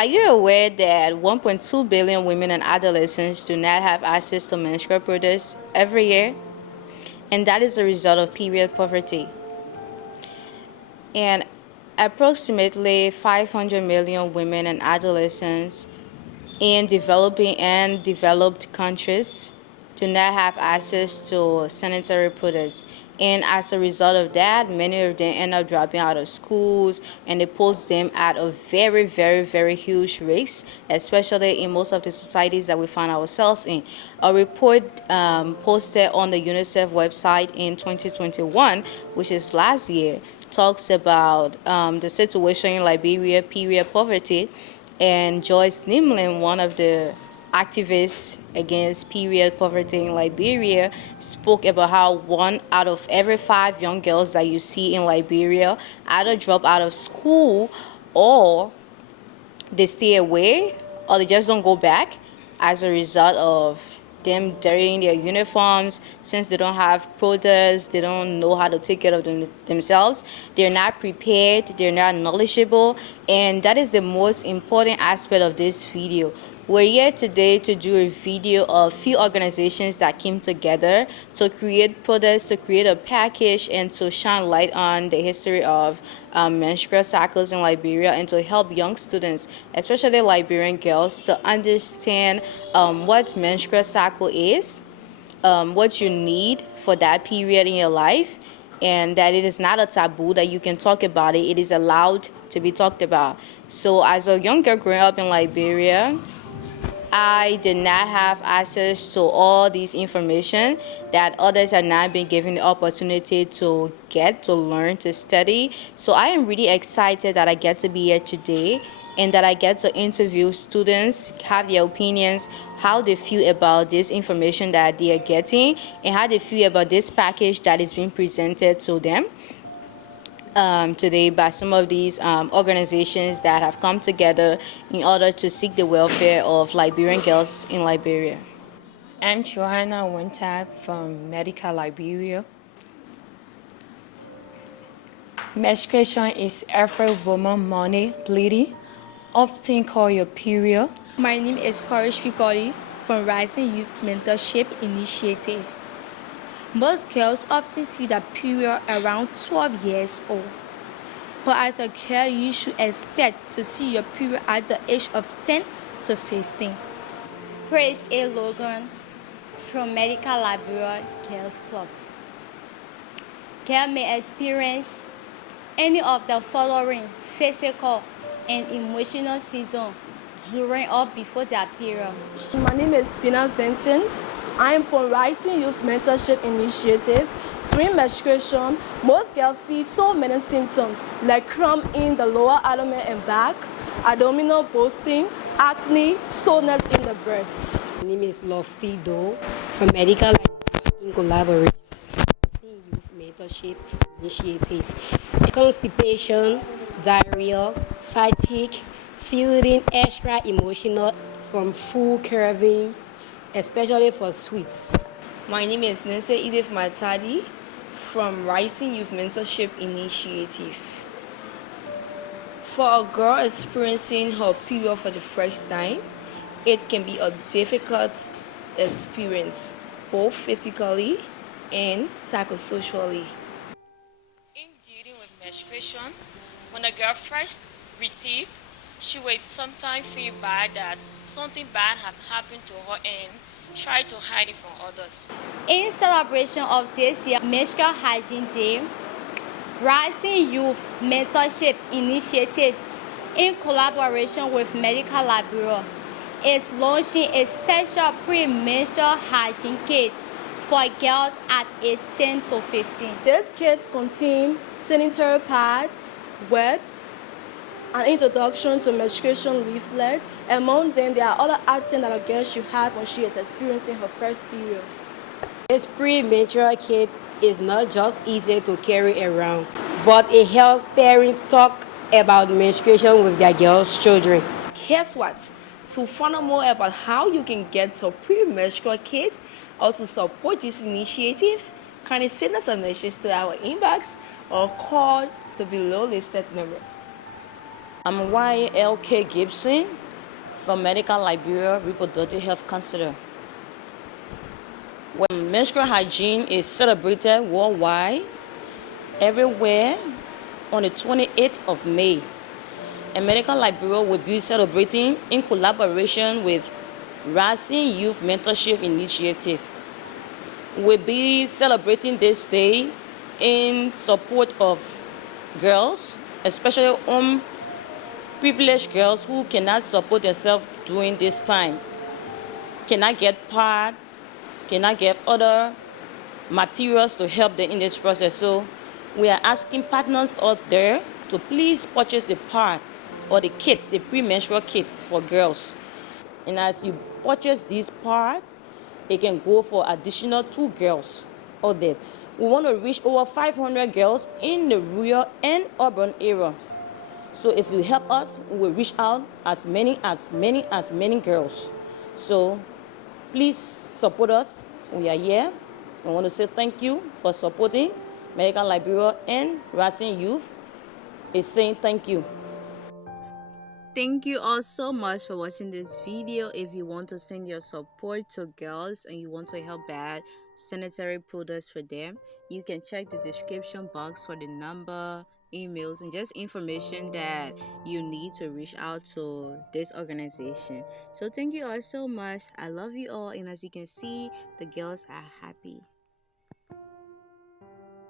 Are you aware that 1.2 billion women and adolescents do not have access to menstrual products every year? And that is a result of period poverty. And approximately 500 million women and adolescents in developing and developed countries do not have access to sanitary products. And as a result of that, many of them end up dropping out of schools, and it puts them at a very, very, very huge risk, especially in most of the societies that we find ourselves in. A report posted on the UNICEF website in 2021, which is last year, talks about the situation in Liberia, period poverty, and Joyce Nimlin, one of the activists against period poverty in Liberia, spoke about how 1 out of every 5 young girls that you see in Liberia either drop out of school or they stay away or they just don't go back as a result of them dirtying their uniforms. Since they don't have products, they don't know how to take care of themselves, they're not prepared, they're not knowledgeable, and that is the most important aspect of this video. We're here today to do a video of few organizations that came together to create products, to create a package, and to shine light on the history of menstrual cycles in Liberia, and to help young students, especially Liberian girls, to understand what menstrual cycle is, what you need for that period in your life, and that it is not a taboo, that you can talk about it. It is allowed to be talked about. So as a young girl growing up in Liberia, I did not have access to all this information that others are not being given the opportunity to get, to learn, to study. So I am really excited that I get to be here today and that I get to interview students, have their opinions, how they feel about this information that they are getting, and how they feel about this package that is being presented to them today by some of these organizations that have come together in order to seek the welfare of Liberian girls in Liberia. I'm Johanna Wintag from Medica, Liberia. Menstruation is every woman morning bleeding, often called your period. My name is Courage Fikori from Rising Youth Mentorship Initiative. Most girls often see their period around 12 years old. But as a girl, you should expect to see your period at the age of 10 to 15. Praise A. Logan from Medical Liberia Girls Club. Girl may experience any of the following physical and emotional symptoms during or before their period. My name is Fina Vincent. I am from Rising Youth Mentorship Initiative. During menstruation, most girls feel so many symptoms like cramp in the lower abdomen and back, abdominal bloating, acne, soreness in the breast. My name is Lofty Doe from Medical in collaboration with Youth Mentorship Initiative. Constipation, diarrhea, fatigue, feeling extra emotional from food craving, especially for sweets. My name is Nancy Edith Matadi from Rising Youth Mentorship Initiative. For a girl experiencing her period for the first time, it can be a difficult experience, both physically and psychosocially. In dealing with menstruation, when a girl first received, she would sometimes feel bad that something bad had happened to her and try to hide it from others. In celebration of this year's Menstrual Hygiene Day, Rising Youth Mentorship Initiative, in collaboration with Medical Liberia, is launching a special pre-menstrual hygiene kit for girls at age 10 to 15. These kits contain sanitary pads, wipes, an introduction to menstruation leaflet. Among them, there are other items that a girl should have when she is experiencing her first period. This pre-menstrual kit is not just easy to carry around, but it helps parents talk about menstruation with their girls' children. Guess what? To find out more about how you can get a pre-menstrual kit or to support this initiative, kindly send us a message to our inbox or call the below listed number. I'm YLK Gibson from Medica Liberia Reproductive Health Counselor. When menstrual hygiene is celebrated worldwide, everywhere on the 28th of May, and Medica Liberia will be celebrating in collaboration with Rising Youth Mentorship Initiative. We'll be celebrating this day in support of girls, especially privileged girls who cannot support themselves during this time, cannot get pad, cannot get other materials to help them in this process. So we are asking partners out there to please purchase the pad or the kits, the premenstrual kits for girls. And as you purchase this pad, it can go for additional 2 girls out there. We want to reach over 500 girls in the rural and urban areas. So if you help us, we will reach out as many girls. So please support us. We are here. I want to say thank you for supporting Medica Liberia, and Rising Youth is saying thank you. Thank you all so much for watching this video. If you want to send your support to girls and you want to help buy sanitary products for them, you can check the description box for the number, emails, and just information that you need to reach out to this organization. So thank you all so much. I love you all, and as you can see, the girls are happy.